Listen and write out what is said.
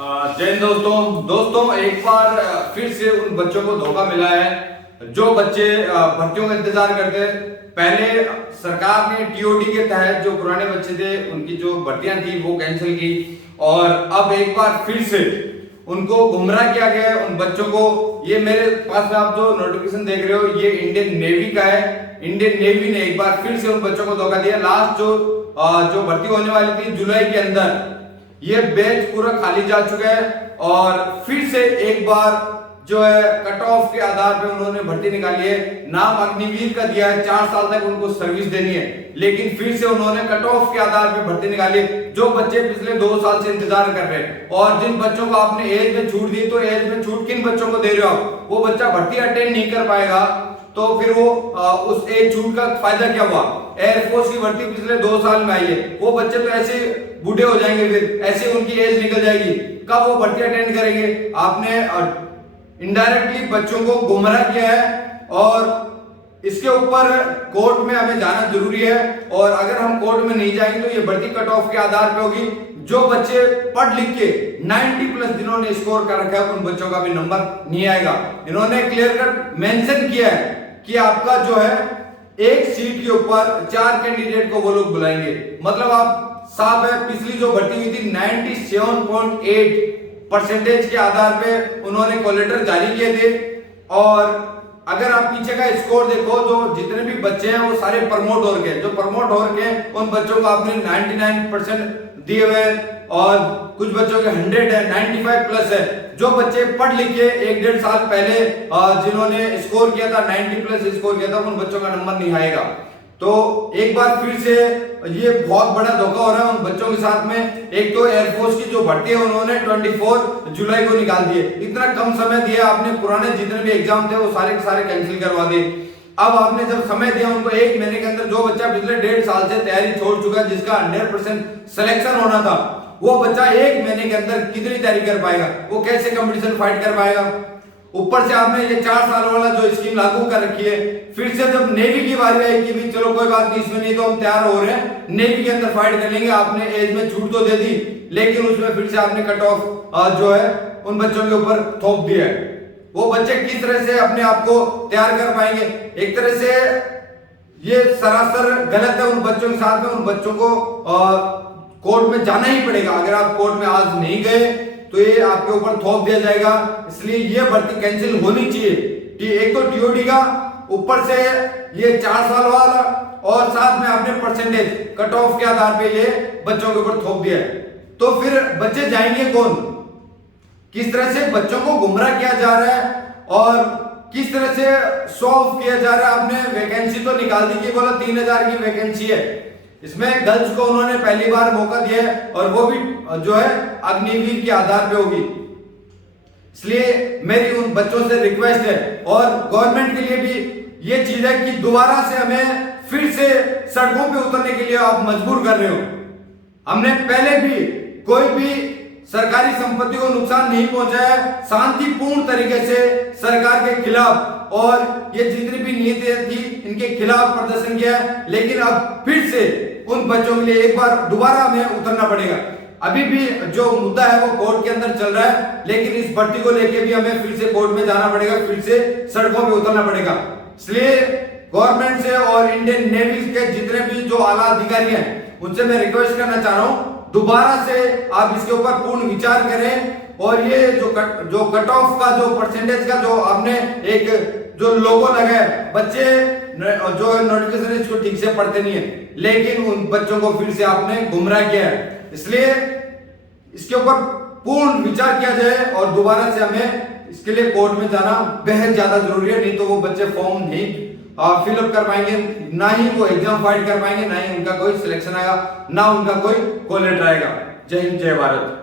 जय हिंद दोस्तों एक बार फिर से उन बच्चों को धोखा मिला है जो बच्चे भर्तियों का इंतजार करते। पहले सरकार ने टीओडी के तहत जो पुराने बच्चे थे उनकी जो भर्तियां थी वो कैंसिल की और अब एक बार फिर से उनको गुमराह किया गया है उन बच्चों को। ये मेरे पास में आप जो नोटिफिकेशन देख रहे हो ये इंडियन नेवी का है। इंडियन नेवी ने एक बार फिर से उन बच्चों को धोखा दिया। लास्ट जो भर्ती होने वाली थी जुलाई के अंदर, ये बैच पूरा खाली जा चुका है और फिर से एक बार जो है कट ऑफ के आधार पे उन्होंने भर्ती निकाली है। नाम अग्निवीर का दिया है, 4 साल तक उनको सर्विस देनी है, लेकिन फिर से उन्होंने कट ऑफ के आधार पे भर्ती निकाली है। जो बच्चे पिछले 2 साल से इंतजार कर रहे हैं और जिन बच्चों को आपने एज में छूट दी, तो एज में छूट किन बच्चों को दे रहे हो आप? वो बच्चा भर्ती अटेंड नहीं कर पाएगा तो फिर वो उस एज छूट का फायदा क्या हुआ? एयरफोर्स की भर्ती पिछले 2 साल में आई है, वो बच्चे तो ऐसे बूढ़े हो जाएंगे, फिर ऐसे उनकी एज निकल जाएगी, कब वो भर्ती अटेंड करेंगे? आपने इनडायरेक्टली बच्चों को गुमराह किया है और इसके ऊपर कोर्ट में हमें जाना जरूरी है। और अगर हम कोर्ट में नहीं जाएंगे तो ये भर्ती कट ऑफ के आधार पे होगी। जो बच्चे पढ़ लिख के 90+ जिन्होंने स्कोर कर रखा है उन बच्चों का भी नंबर नहीं आएगा। इन्होंने क्लियर कट मेंशन किया है कि आपका जो है एक सीट के ऊपर 4 कैंडिडेट को वो लोग बुलाएंगे। मतलब आप साफ है, पिछली जो भर्ती हुई थी 97.8% के आधार पे उन्होंने कॉल लेटर जारी किए थे। और अगर आप पीछे का स्कोर देखो, जो जितने भी बच्चे हैं वो सारे प्रमोट हो गए। जो प्रमोट हो गए उन बच्चों को आपने 99% दिए हुए और कुछ बच्चों के 100 है, 95+ है। जो बच्चे पढ़ लिख के 1-1.5 साल पहले जिन्होंने स्कोर किया था 90+ स्कोर किया था उन बच्चों का नंबर नहीं आएगा। तो एक बार फिर से ये बहुत बड़ा धोखा हो रहा है उन बच्चों के साथ में। एक तो एयरफोर्स की जो भर्ती है उन्होंने 24 जुलाई को निकाल दिए। इतना कम समय दिया आपने, पुराने जितने भी एग्जाम थे वो सारे के सारे कैंसिल करवा दिए। अब आपने जब समय दिया उनको 1 महीने के अंदर, जो बच्चा पिछले 1.5 साल से तैयारी छोड़ चुका है, जिसका 100% सिलेक्शन होना था, वो बच्चा 1 महीने के अंदर कितनी तैयारी कर पाएगा? वो कैसे कंपटीशन फाइट कर पाएगा? ऊपर से आपने ये 4 साल वाला जो स्कीम लागू कर रखी है। फिर से जब नेवी की बारी आई कि भी चलो कोई बात नहीं, इसमें नहीं तो हम तैयार हो रहे हैं, नेवी के अंदर फाइट कर लेंगे, आपने एज में छूट तो दे दी, लेकिन उसमें फिर से आपने कट ऑफ जो है उन बच्चों के ऊपर थोप दिया है। वो बच्चे किस तरह से अपने आप को तैयार कर पाएंगे? एक तरह से ये सरासर गलत है उन बच्चों के साथ में। उन बच्चों को कोर्ट में जाना ही पड़ेगा। अगर आप कोर्ट में आज नहीं गए तो ये आपके ऊपर थोप दिया जाएगा। इसलिए ये भर्ती कैंसिल होनी चाहिए कि एक तो टीओडी का, ऊपर से ये 4 साल वाला और साथ में आपने परसेंटेज कट ऑफ के आधार पे ये बच्चों के ऊपर थोप दिया है। तो फिर बच्चे जाएंगे कौन? किस तरह से बच्चों को गुमराह किया जा रहा है और किस तरह से शो ऑफ किया जा रहा है। आपने वैकेंसी तो निकाल दी कि बोला 3000 की वैकेंसी है, इसमें गर्ल्स को उन्होंने पहली बार मौका दिया है और वो भी जो है अग्निवीर के आधार पे होगी। इसलिए मेरी उन बच्चों से रिक्वेस्ट है और गवर्नमेंट के लिए भी ये चीज है कि दोबारा से हमें फिर से सड़कों पे उतरने के लिए आप मजबूर कर रहे हो। हमने पहले भी कोई भी सरकारी संपत्ति को नुकसान नहीं पहुंचाया, शांतिपूर्ण तरीके से सरकार के खिलाफ और ये जितनी भी नीतियां थी इनके खिलाफ प्रदर्शन किया है। लेकिन अब फिर से उन बच्चों के लिए एक बार दोबारा हमें उतरना पड़ेगा। अभी भी जो मुद्दा है वो कोर्ट के अंदर चल रहा है, लेकिन इस भर्ती को लेके भी हमें फिर से कोर्ट में जाना पड़ेगा, फिर से सड़कों पे उतरना पड़ेगा। इसलिए गवर्नमेंट से और इंडियन नेवी के जितने भी जो आला अधिकारी हैं उनसे मैं रिक्वेस्ट करना चाह रहा हूं, दोबारा से आप इसके ऊपर पूर्ण विचार करें और ये जो कट ऑफ का जो परसेंटेज का जो आपने एक जो लोगो लगा है, बच्चे जो नोटिफिकेशन इसको ठीक से पढ़ते नहीं है, लेकिन उन बच्चों को फिर से आपने गुमराह किया है। इसलिए इसके ऊपर पूर्ण विचार किया जाए और दोबारा से हमें इसके लिए कोर्ट में जाना बेहद ज्यादा जरूरी है। नहीं तो वो बच्चे फॉर्म नहीं फिलअप कर पाएंगे, ना ही वो एग्जाम फाइट कर पाएंगे, ना ही उनका कोई सिलेक्शन आएगा, ना उनका कोई कॉल लेटर आएगा। जय हिंद, जय भारत।